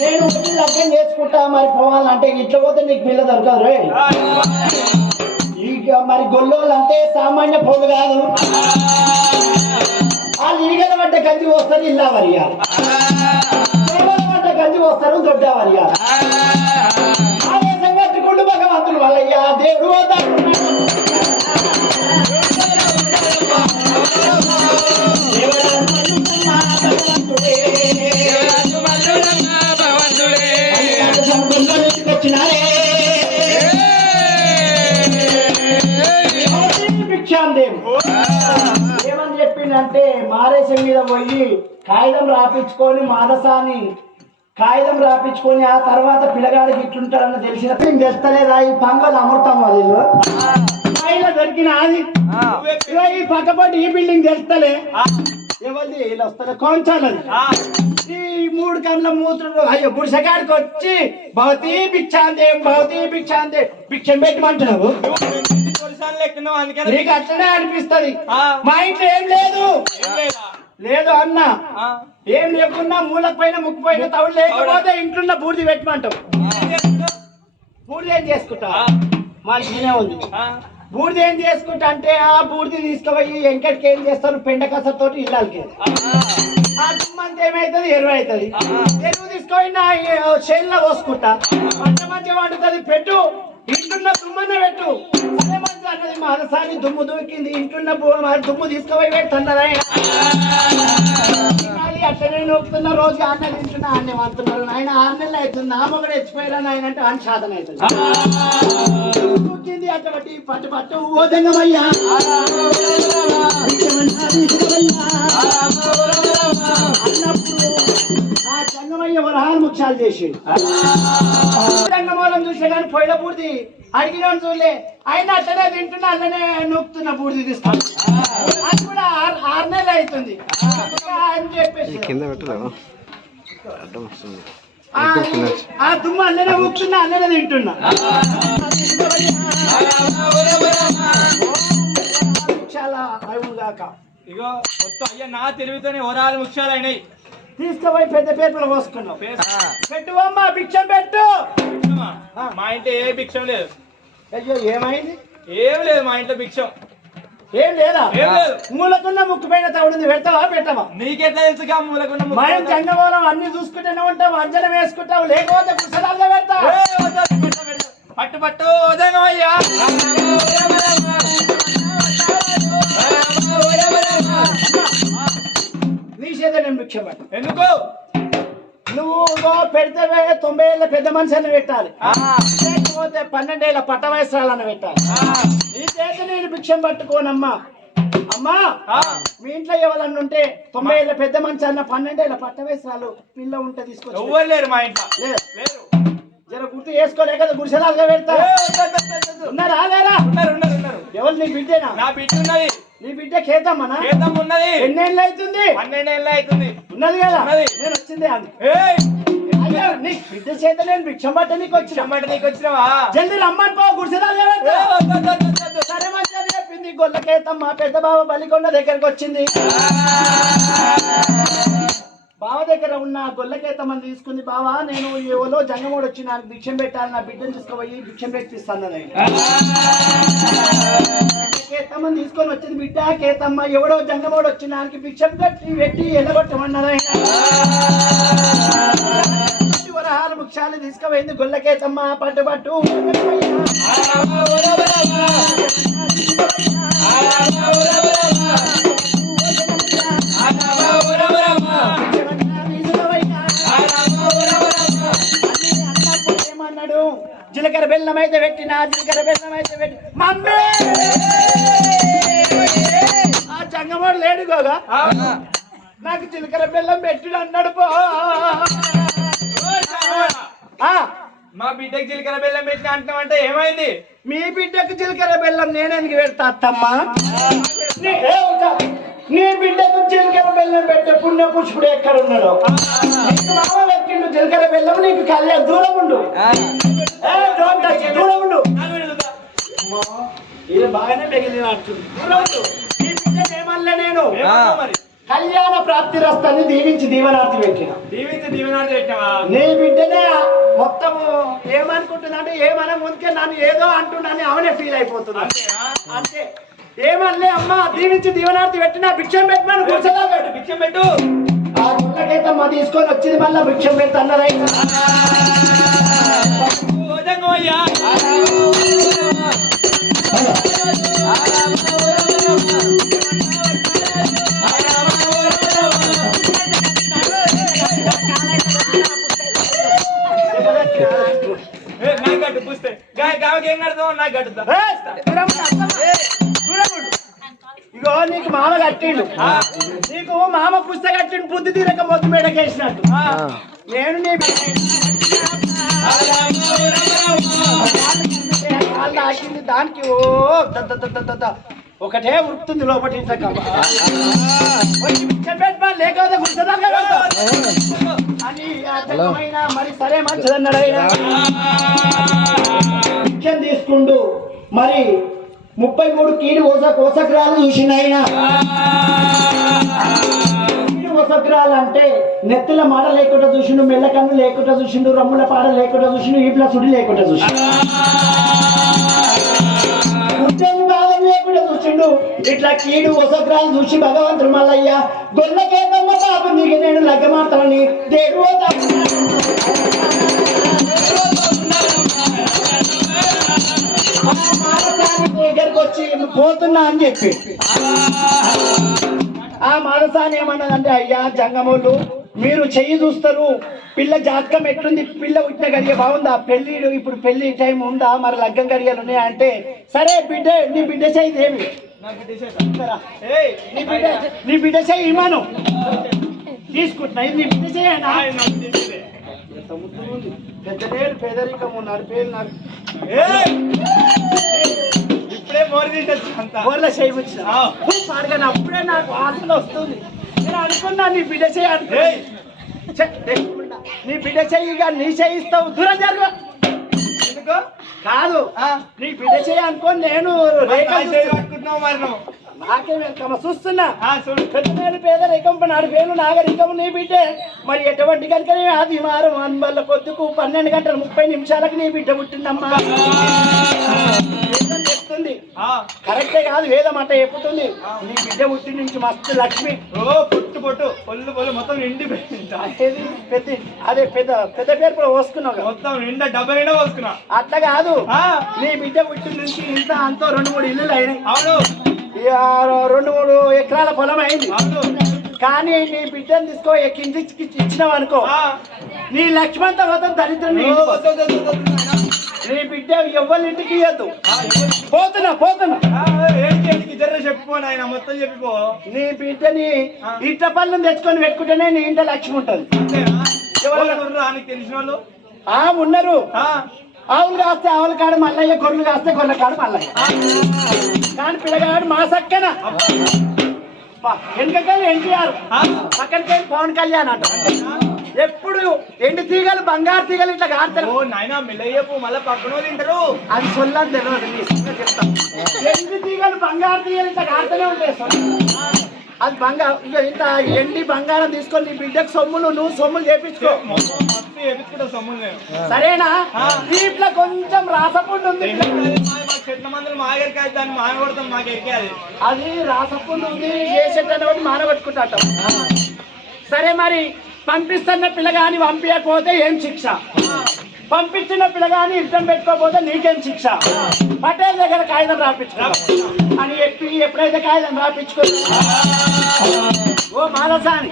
నేను లగ్నం చేసుకుంటా మరి పోవాలంటే ఇట్లా పోతే నీకు పిల్ల దొరకదు రే. ఇక మరి గొల్లోళ్ళు అంటే సామాన్య పోలు కాదు. వాళ్ళు ఈగల పడ్డ గంజి వస్తారు ఇల్లా వరియాలి, పడ్డ గంజి వస్తారు దొడ్డ వరియాలి. ఆవేశం కట్టుకుంటూ భగవంతుడు వాళ్ళయ్యా దేవుడు ఏమని చెప్పిందంటే మారేశం మీద పోయి కాగితం రాపించుకొని మానసాన్ని కాగితం రాపించుకొని ఆ తర్వాత పిల్లగాడికి ఇట్లుంటాడన్న తెలిసిన తెస్తలేదా ఈ పంగలు అమృతం వాళ్ళు దొరికిన అది ఈ పక్కపట్టి ఈ బిల్డింగ్ తెస్తలే ఎవరిది వీళ్ళు వస్తారు కొంచాలది ఈ 3 కళ్ళ మూత్రుడు అయ్యో గుడిసెకాడికి వచ్చి భవతి భిక్షాందే భిక్షం పెట్టమంటున్నావు. నీకు అట్లనే అనిపిస్తది. మా ఇంట్లో ఏం లేదు లేదు అన్న ఏం లేకున్నా మూలకు పైన ముక్కు పైన తవుడు లేకపోతే ఇంట్లో బూడిది పెట్టమంటావు. బూడిది ఏం చేసుకుంటా మా ఇంట్లోనే ఉంది. బూడిది ఏం చేసుకుంటా అంటే ఆ బూడిది తీసుకుపోయి వెంకటికి ఏం చేస్తారు పెండ కసతోటి ఇళ్ళకి ఆ దుమ్మంతా ఏమైతుంది ఎరువు అవుతుంది. ఎరువు తీసుకుపోయినా చేనులో పోసుకుంటా మంచిగా వండుతుంది. పెట్టు ఇంటున్న దుమ్మన్న పెట్టు అదే మంచి అన్నది మానసాన్ని దుమ్ము దూకింది ఇంటున్న దుమ్ము తీసుకుపోయి పెడుతున్నదా అట్లనే నొక్కుతున్న రోజు అన్న తింటున్నా అన్నే వంతున్నారు. ఆయన 6 నెలలు అవుతుంది నా మొగడు ఎచ్చిపోయారా ఆయన అంటే ఆయన సాధన అవుతుంది. దూకింది అటువంటి పట్టు పట్టు ఓదంగమయ్యా అన్నప్పుడు ఆ జంగమయ్య వరహాలు ముఖ్యాలు చేసిండు. రంగమూలం చూసే కానీ పొయ్యిల బూడిది అడిగిన చూడలే ఆయన అట్లనే తింటున్నా అట్లనే నొక్కుతున్న బూడిది తీస్తాను. అది కూడా 6 నెలలు అవుతుంది అని చెప్పేసి ఆ దుమ్మ అల్లనే ఊపుతున్నా అల్లనే తింటున్నా. చాలా కాక ఇగో మొత్తం అయ్యా నా తెలివితోనే వరాలు ముఖ్యాలు అయినాయి. తీసుకుపోయి పెద్ద పేపర్లు పోసుకున్నావు. పెట్టువమ్మా భిక్షం పెట్టు. మా ఇంట్లో ఏ భిక్షం లేదు. అయ్యో ఏమైంది? ఏం లేదు మా ఇంట్లో భిక్షం ఏం లేదా? మూలకున్న ముక్కు పైన తవుడుంది పెడతావా పెట్టవా? నీకెట్లా తెలుసుగా మూలకున్న మనం జంగమూలం అన్ని చూసుకుంటూనే ఉంటావు అంజనం వేసుకుంటావు లేకపోతే పుస్తకాలుగా పెడతావు. పట్టు పట్టు ఉదయమయ్యా నీ చేత నేను భిక్ష పట్టు. ఎందుకు? నువ్వు పెడితే 90 ఏళ్ళ పెద్ద మనిషి అని పెట్టాలి, లేకపోతే 12 ఏళ్ళ పట్ట వయసురాలని పెట్టాలి. నీ చేత నేను భిక్షం పట్టుకోనమ్మా. అమ్మా మీ ఇంట్లో ఎవరన్నా ఉంటే 90 ఏళ్ళ పెద్ద మనిషి అన్న 12 ఏళ్ళ పట్ట వయసురాలు పిల్ల ఉంటే తీసుకొచ్చి. ఎవరు లేరు మా ఇంట్లో. లేరు జర గుర్తు చేసుకోలే కదా గుడిసెలాగా పెడతా. ఉన్నారా లేరా? ఉన్నారు. ఎవరు నీ బిడ్డేనా? నా బిడ్డ ఉన్నది. నీ బిడ్డ కేతమ్మనా? కేతం ఉన్నది. ఎన్నేళ్ళు అవుతుంది? 12 ఏళ్ళు అవుతుంది. ఉన్నది కదా నేను వచ్చిందే అని. నీ బిడ్డ చేత నేను భిక్షం పట్ట నీకు వచ్చినావా? జల్దీ రమ్మని పో గుడిసెలాగా పెడతా. సరే మంచిగా చెప్పింది. గొల్లకేతమ్మ పెద్ద బావ బలికొండ దగ్గరకు వచ్చింది. బావ దగ్గర ఉన్న గొల్లకేతమ్మని తీసుకుంది. బావా నేను ఎవరో జంగమోడు వచ్చి నాకు భిక్షం పెట్టాలి, నా బిడ్డను తీసుకుపోయి భిక్షం పెట్టిస్తాను. కేతమ్మని తీసుకొని వచ్చింది. బిడ్డ కేతమ్మ ఎవడో జంగమోడు వచ్చి నాకు భిక్షం పెట్టి ఎల్లగొట్టమన్నది. వరహాలు ముఖ్యాలు తీసుకుపోయింది గొల్లకేతమ్మ. పట్టు పట్టు ఏమన్నాడు? జీలకర్ర బెల్లం అయితే పెట్టినా మమ్మీ ఆ జంగమోడు లేడు గోగా నాకు జీలకర్ర బెల్లం పెట్టుడు అన్నాడు. పో మా బిడ్డకి జీలకర్ర బెల్లం పెట్టిన అంటామంటే ఏమైంది? మీ బిడ్డకు జీలకర్ర బెల్లం నేనెందుకు పెడతా అత్తమ్మా? నీ బిడ్డకు జీలకర్ర బెల్లం పెట్టే పుణ్య పుష్పుడు ఎక్కడ ఉన్నాడు? మామ పెట్టిండు జీలకర్ర బెల్లం. నీకు కళ్యాణ్ దూరం ఉండు, దూరం ఉండు. ఇది బాగానే మిగిలినట్టు ఈ బిడ్డను ఏమనలే నేను ఏమన్నావు మరి? కళ్యాణ ప్రాప్తి రస్తాన్ని దీవించి దీవనార్థి పెట్టిన దీవించి దీవెనాలు పెట్టినావా? నీ బిడ్డనే మొత్తం ఏమనుకుంటుందంటే ఏమన ముందుకే నన్ను ఏదో అంటున్నాను అవనే ఫీల్ అయిపోతున్నా అంతేనా? అంతే ఏమనలే అమ్మ దీవించి దీవనార్థి పెట్టిన భిక్షం పెట్టమని కూర్చోదా పెట్టు భిక్షం పెట్టు. ఆ గుళ్ళకైతమ్మ తీసుకొని వచ్చింది మళ్ళీ భిక్షం పెట్టి అన్నదైనా భోజంగమయ్యా. నాకు గట్టు పుస్తే గాయకి ఏం కడతావు? నాకు కట్టుతా. ఇగో నీకు మామ కట్టిండు నీకు మామ పుస్తక కట్టిండు బుద్ధి తీరక మొద్దు మేడకేసినట్టు నేను నీ కాళ్ళు ఆకింది దానికి ఓ ఒకటే ఉరుకుతుంది లోపటి లేకపోతే అని అర్థమైన మరి సరే మంచిదన్నాడు ఆయన భిక్షం తీసుకుంటూ మరి 33 కీడు కోసగ్రాలు చూసిండు ఆయన కీడు కోసగ్రాలు అంటే నెత్తుల మాడ లేకుండా చూసిండు మెల్ల కన్ను లేకుండా చూసిండు రమ్ముల పాడ లేకుండా చూసిండు ఈట్ల సుడి లేకుండా చూసిండు ఉద్యోగం భాగం లేకుండా చూసిండు ఇట్లా కీడు కోసగ్రాలు చూసి భగవంతుడు మల్లయ్య గొల్లకేతమ్మ బాబు నీకు నేను లగ్గమాడతానని దేవుడు దగ్గరకు వచ్చి పోతున్నా అని చెప్పి ఆ మానసాన్ని ఏమన్నదంటే అయ్యా జంగమోళ్ళు మీరు చెయ్యి చూస్తారు పిల్ల జాతకం ఎట్లుంది పిల్ల పుట్టిన గడియ బాగుందా పెళ్లి ఇప్పుడు పెళ్లి టైం ఉందా మరి లగ్గం గడియలు ఉన్నాయా అంటే సరే బిడ్డ నీ బిడ్డ చెయ్యి దేవి నీ బిడ్డ చెయ్యి ఇమాను తీసుకుంటున్నా ఇది నీ బిడ్డ చెయ్యనా పెద్దలేరు పేదరికము నడిపేరు నాకు ఇప్పుడే మోరి బోర్ల చేయవచ్చిన పాడగానే అప్పుడే నాకు ఆశలు వస్తుంది నేను అనుకున్నా నీ బిడ్డ చేయి నీ బిడ్డ చెయ్యిగా నీ చేయిస్తావు దూరం జరుగు ఎందుకో కాదు నీ బిడ్డ చేయి అనుకో నేను పట్టుకుంటున్నావు మరి నువ్వు నాకే వెళ్తామా చూస్తున్నా పెద్ద పేదరికం నడిపేలు నాగరికము నీ బిడ్డే మరి ఎటువంటి కనుకనే అది మారం వల్ల పొద్దుకు 12 గంటల 30 నిమిషాలకు నీ బిడ్డ పుట్టిందమ్మా చెప్తుంది కరెక్టే కాదు వేదం అంటే చెప్పుతుంది నీ బిడ్డ పుట్టి నుంచి మస్తు లక్ష్మి పొట్టు పొల్లు మొత్తం నిండి పెద్ద అదే పెద్ద పెద్ద పేరు పోసుకున్నావు మొత్తం నిండా డబ్బా నిండా పోసుకున్నా అట్లా కాదు నీ బిడ్డ పుట్టి నుంచి ఇంత అంతో 2-3 ఇల్లులు అయినాయి అవును 2-3 ఎకరాల పొలం అయింది కానీ నీ బిడ్డను తీసుకో కిందికి ఇచ్చినావు అనుకో నీ లక్ష్మంతా మొత్తం దరిద్రం నీ బిడ్డ ఎవరింటికి ఇవ్వద్దు పోతున్నా చెప్పుకోను ఆయన మొత్తం చెప్పిపో నీ బిడ్డని ఇట్ల పళ్ళను తెచ్చుకొని పెట్టుకుంటేనే నీ ఇంట్లో లక్ష్మి ఉంటుంది తెలిసిన వాళ్ళు ఉన్నారు ఆవులు కాస్తే ఆవుల కాడు మల్లయ్య గొర్రెలు కాస్తే గొర్రెల కాడు మల్లయ్య కానీ పిల్లగాడు మా సక్కన వెనుకకెళ్ళి ఎన్టీఆర్ పక్కనకెళ్ళి పవన్ కళ్యాణ్ అంట ఎప్పుడు ఎండు తీగలు బంగారు తీగలు ఇట్లా కాడతారు నాయన మెల్లయ్యపు మళ్ళీ పక్కన తింటారు అది సొల్లని తెలియదు చెప్తా ఎండు తీగలు బంగారు తీగలు ఇట్లా కాడుతూనే ఉంటాయి అది బంగారు ఇక ఇంత ఎండి బంగారం తీసుకొని నీ బిడ్డకు సొమ్ములు నువ్వు సొమ్ములు చేపించుకో సరేనా దీంట్లో కొంచెం రాసపుండు ఉంది చెట్ల మందులు మాగరికాయ దాన్ని మాగొడతాం మాకెక్కే అది రాసపుండు ఉంది ఏ చెట్టు అనేది మానబెట్టుకుంటా సరే మరి పంపిస్తున్న పిల్లగాని పంపించకపోతే ఏం శిక్ష పంపించిన పిల్లగాని ఇష్టం పెట్టుకోకపోతే నీకేం శిక్ష పటేల్ దగ్గర కాగితం రాపించుకో అని చెప్పి ఎప్పుడైతే కాగితం రాపించుకో ఓ మానసాని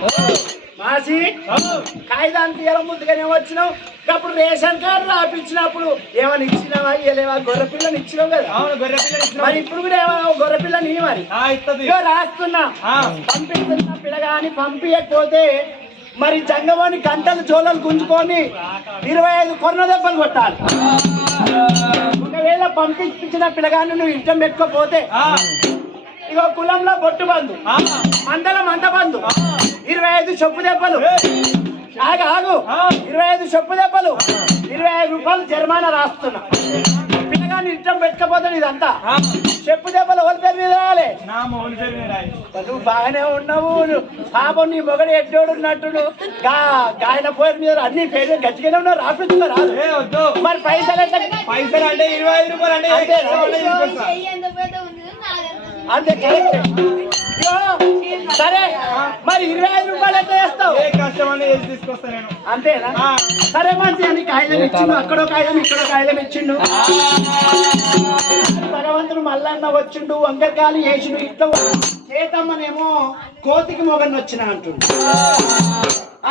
మాసి కాగితానికి ఎలా ముందుగానే వచ్చినావు అప్పుడు రేషన్ కార్డు రాపించినప్పుడు ఏమని ఇచ్చినావా ఇవ్వలేవా గొర్రె పిల్లని ఇచ్చినావు కదా మరి ఇప్పుడు కూడా ఏమో గొర్రె పిల్లని మరి రాస్తున్నా పంపిస్తున్న పిల్లగాని పంపించకపోతే మరి జంగమని గంటలు జోలలు గుంజుకొని 25 కొరన దెబ్బలు కొట్టాలి ఒకవేళ పంపించిన పిల్లగాని నువ్వు ఇష్టం పెట్టుకోపోతే ఇగో కులంలో బొట్టు బంధు మండల మంట బంధు 25 చెప్పు దెబ్బలు ఆగు 25 చెప్పు దెబ్బలు 25 రూపాయలు జరిమానా రాస్తున్నా పిల్లగాని ఇష్టం పెట్టుకపోతాను ఇదంతా చెప్పు దెబ్బలు ఎవరి పేరు మీద రాయాలి నా మౌలి పేరు మీద రాయి. నువ్వు బాగానే ఉన్నావు పాపం నీ మొగడు ఎడ్డోడు ఉన్నట్టుడు గాయన పేరు మీద అన్ని పేరు గట్టిగానే ఉన్నావు రాపిస్తున్నా రాదు ఏ వద్దు మరి పైసలు ఎట్లా పైసలు అంటే 25 రూపాయలు అంటే అంతే కరెక్ట్ సరే మరి 25 రూపాయలు ఎంత చేస్తావు ఏ కష్టమని చేసి తీసుకొస్తా నేను అంతేనా సరే మంచి అని కాయలం ఇచ్చిండు అక్కడో కాయలం ఇక్కడో కాయలం ఇచ్చిండు భగవంతుడు మల్లన్న వచ్చిండు వంకరకాయలు వేసిండు ఇట్లా చేతమ్మనేమో కోతికి మొగన్ వచ్చిన అంటుండు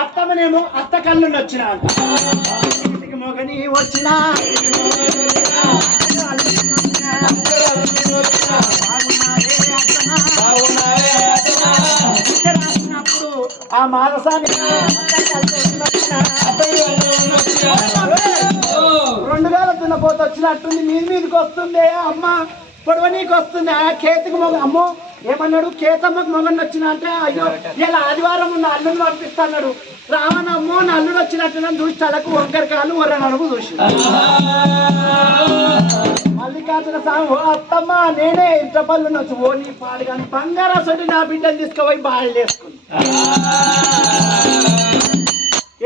అత్తమ్మనేమో అత్త కళ్ళుని వచ్చిన అంటు కోతికి మొగని వచ్చిన రాసినప్పుడు ఆ మానసాన్ని 2 వేల దున్నపోత వచ్చినట్టుంది మీదికి వస్తుంది అమ్మ పొడవ నీకు వస్తుంది ఆ కేతికి మొగ అమ్మో ఏమన్నాడు కేతమ్మకు మొగన్ వచ్చిన అంటే అయ్యో ఇలా ఆదివారం ఉన్న అల్లుని పంపిస్తాడు రావణమ్మో నా అల్లుడు వచ్చినట్టు చూసి తలకు వంకరకాలు ఒర్ర నడుపు చూసి మల్లికార్జున స్వామి ఓ అత్తమ్మ నేనే ఇంత పళ్ళు నచ్చు ఓ నీ పాడు కానీ బంగారసొంటి నా బిడ్డను తీసుకుపోయి బాగా చేసుకుని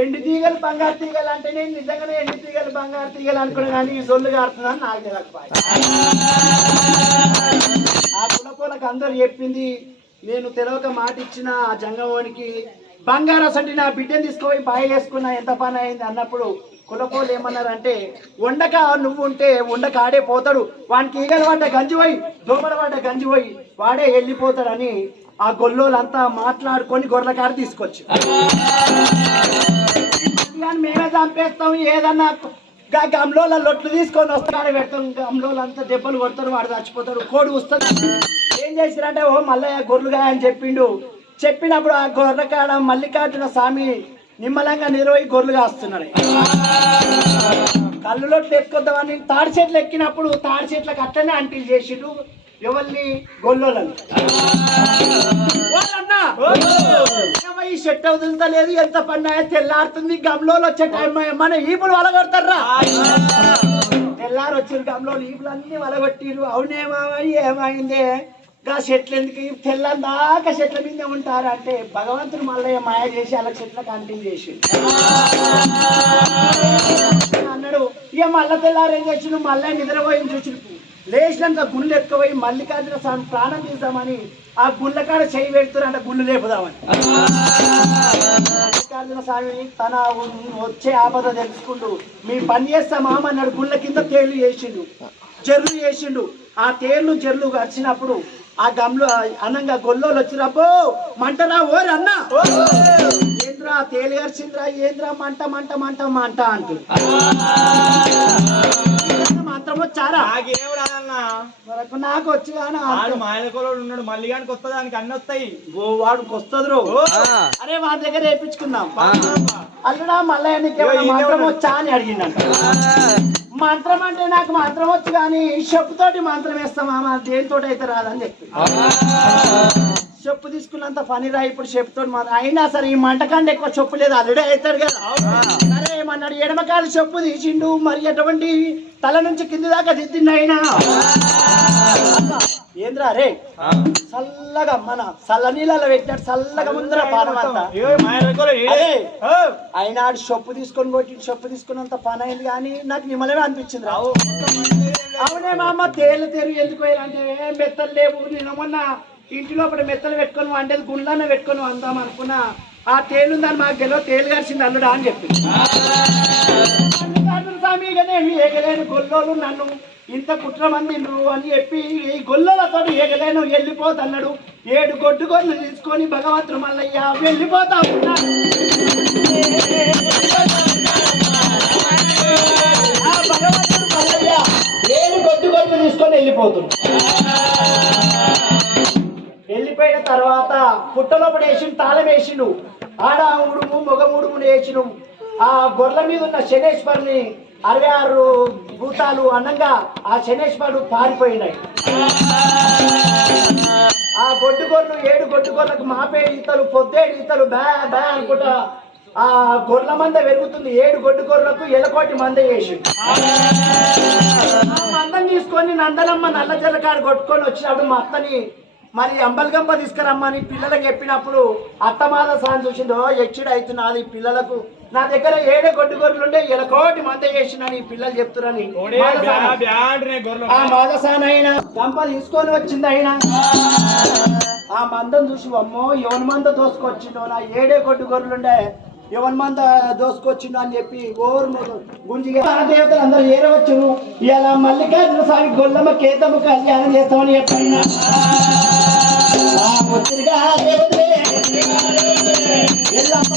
ఎండి తీగలు బంగారు తీగలు అంటే నేను నిజంగానే ఎండి తీగలు బంగారు తీగలు అనుకున్నా కానీ ఈ సొల్లు కారుతుందని నాకు తెలియకపోయి ఆ కులపోలకు అందరూ చెప్పింది నేను తెలియక మాట ఇచ్చిన ఆ జంగమోనికి బంగారసంటి నా బిడ్డను తీసుకుపోయి బాగా చేసుకున్నా ఎంత పని అయింది అన్నప్పుడు కులపోలు ఏమన్నారంటే ఉండక నువ్వు ఉంటే ఉండక ఆడే పోతాడు వానికి ఈగలు పడ్డ గంజి పోయి దోమల పడ్డ గంజి పోయి వాడే వెళ్ళిపోతాడని ఆ గొల్లోలంతా మాట్లాడుకొని గొర్రెల కాడ తీసుకొచ్చి మేమే చంపేస్తాం ఏదన్నా గమ్లోల లొట్లు తీసుకొని వస్తాడు పెడతాం గమ్లోలంతా దెబ్బలు కొడతారు వాడు చచ్చిపోతాడు కోడి వస్తుంది ఏం చేసిరంటే ఓ మల్లయ్య గొర్రెలుగా అని చెప్పినప్పుడు ఆ గొర్రెల కాడ మల్లికార్జున స్వామి నిమ్మలంగా నిర్వహి గొర్రెలుగా వస్తున్నాడు కళ్ళు లొట్లు ఎత్తుకొద్దామని తాడి చెట్లు ఎక్కినప్పుడు తాడి చెట్లకు అట్లనే అంటిల్ చేసిండు ఎవరిని గొల్లోలని ఈ చెట్టు వదులుతలేదు ఎంత పన్నాయో తెల్లారుతుంది గమ్లోలు వచ్చే టైం మన ఈపులు వలగొడతారా తెల్లారు వచ్చిన గమ్లోలు ఈపులు అన్ని వలగొట్టిరు అవునేమాయి ఏమైందే గా చెట్లు ఎందుకు తెల్లందాకా చెట్ల మీద ఉంటారు అంటే భగవంతుడు మల్లయ్య మాయ చేసి అలా చెట్లకు కంటిన్యూ చేసి అన్నాడు ఇక మళ్ళా తెల్లారు ఏం చేసి మల్లయ్య నిద్రపోయి చూసి లేచినాక గుళ్ళు ఎత్తుకుపోయి మల్లికార్జున స్వామి ప్రాణం తీద్దామని ఆ గుళ్ళ కాడ చేయి పెడుతున్నారు అంటే గుళ్ళు లేపుదామని మల్లికార్జున స్వామి తన వచ్చే ఆపద తెలుసుకుంటూ మీ పని చేస్తా మామ అన్నాడు గుళ్ళ కింద తేళ్లు చేసిండు జర్లు చేసిండు ఆ తేళ్లు జర్లు వచ్చినప్పుడు ఆ గమ్లో అనంగా గొల్లోలు వచ్చినప్పుడు మంటరా ఓరి అన్న ఏంద్రా తేలి గరిచింద్రా ఏంద్రా మంట మంట మంట మంట అంటు మాత్రం వచ్చారా నాకేం రాదన్నా వరకు నాకు వచ్చి కానీ మాయలకోడు ఉన్నాడు మళ్ళీ కానీ కొత్త దానికి అన్ని వస్తాయి వాడికి వస్తుంది అరే వాడి దగ్గర వేయించుకుందాం అల్లుడా మళ్ళీ మంత్రం వచ్చా అని అడిగిందంట మంత్రం అంటే నాకు మంత్రం వచ్చు కానీ చెప్పుతోటి మంత్రం వేస్తామా దేనితో అయితే రాదని చెప్పి చెప్పు తీసుకున్నంత పనిరా ఇప్పుడు చెప్పుతో అయినా సరే ఈ మంటకాండ ఎక్కువ చెప్పు లేదు అల్లుడే అవుతాడు కదా సరే ఏమన్నాడు ఎడమకాలు చెప్పు తీసిండు మరి ఎటువంటి తల నుంచి కింది దాకా దిద్దిండు అయినా ఏంద్రా రే చల్లగా మన చల్ల నీళ్ళలో పెట్టాడు చల్లగా ముందర పానం అంతా అయినా చెప్పు తీసుకొని కొట్టి చెప్పు తీసుకున్నంత పని అయింది కానీ నాకు నిమ్మలమే అనిపించింది రావు అవునే మా అమ్మ తేలు తెరు ఎందుకు పోయారంటే మెత్తలు లేవు నేను మొన్న ఇంటి లోపల మెత్తలు పెట్టుకొని అంటే గుండ్లన్న పెట్టుకొని అందాం అనుకున్నా ఆ తేలు దాన్ని మాకు గెలవ తేలు గడిచింది అల్లుడా అని చెప్పి స్వామి ఏగలేను గొల్లోలు నన్ను ఇంత కుట్ర మంది అని చెప్పి ఈ గొల్లలతో ఏగలేను వెళ్ళిపోతన్నాడు 7 గొడ్డు గొర్రెలు తీసుకొని భగవంతుడు మల్లయ్య వెళ్ళిపోతా ఉన్నాడు భగవంతుడు మల్లయ్య 7 గొడ్డు గొర్రెలు తీసుకొని వెళ్ళిపోతున్నాడు వెళ్ళిపోయిన తర్వాత పుట్టలోపడి వేసిండు తాళం వేసిండు ఆడ ఉడుము మొగ ఉడుమును వేసిండు ఆ గొర్రెల మీద ఉన్న శనేశ్వరుని 66 భూతాలు అన్నంగా ఆ శనేశ్వరుడు పారిపోయినాయి ఆ గొడ్డు గొర్రెలు 7 గొడ్డు గొర్రెలకు మాపేడు ఈతలు పొద్దేడు ఈతలు బ్యా బ్యా అనుకుంటా ఆ గొర్రెల మంద పెరుగుతుంది 7 గొడ్డు గొర్రెలకు ఎలకోటి మంద వేసిండు ఆ మంద మందం తీసుకొని నందనమ్మ నల్ల జల్లకాడు కొట్టుకొని వచ్చినప్పుడు మా అత్తని మరి అంబల్గంప తీసుకురమ్మని పిల్లలకు చెప్పినప్పుడు అత్తమాల సాన్ చూసిందో ఎచ్చిడు అవుతున్నది పిల్లలకు నా దగ్గర 7 కొట్టు గొర్రెలు ఉండే 1 మంద చేసినని పిల్లలు చెప్తురని ఆ మాదసాన్ అయినా గంప తీసుకొని వచ్చింది అయినా ఆ మందం చూసి అమ్మో ఎవరి మంద దోసుకొచ్చిండో నా 7 కొట్టు గొర్రెలు ఉండే ఎవరి మంద దోసుకొచ్చిండు అని చెప్పి ఓరు గుంజిగా ఆ దేవతలు అందరూ ఏరవచ్చు ఇలా మల్లికార్జున స్వామి గొల్లమ్మ కేతమ్మ కళ్యాణం చేస్తామని చెప్పిన ఒత్తిడిగా దేవతలే ఎల్లమ్మ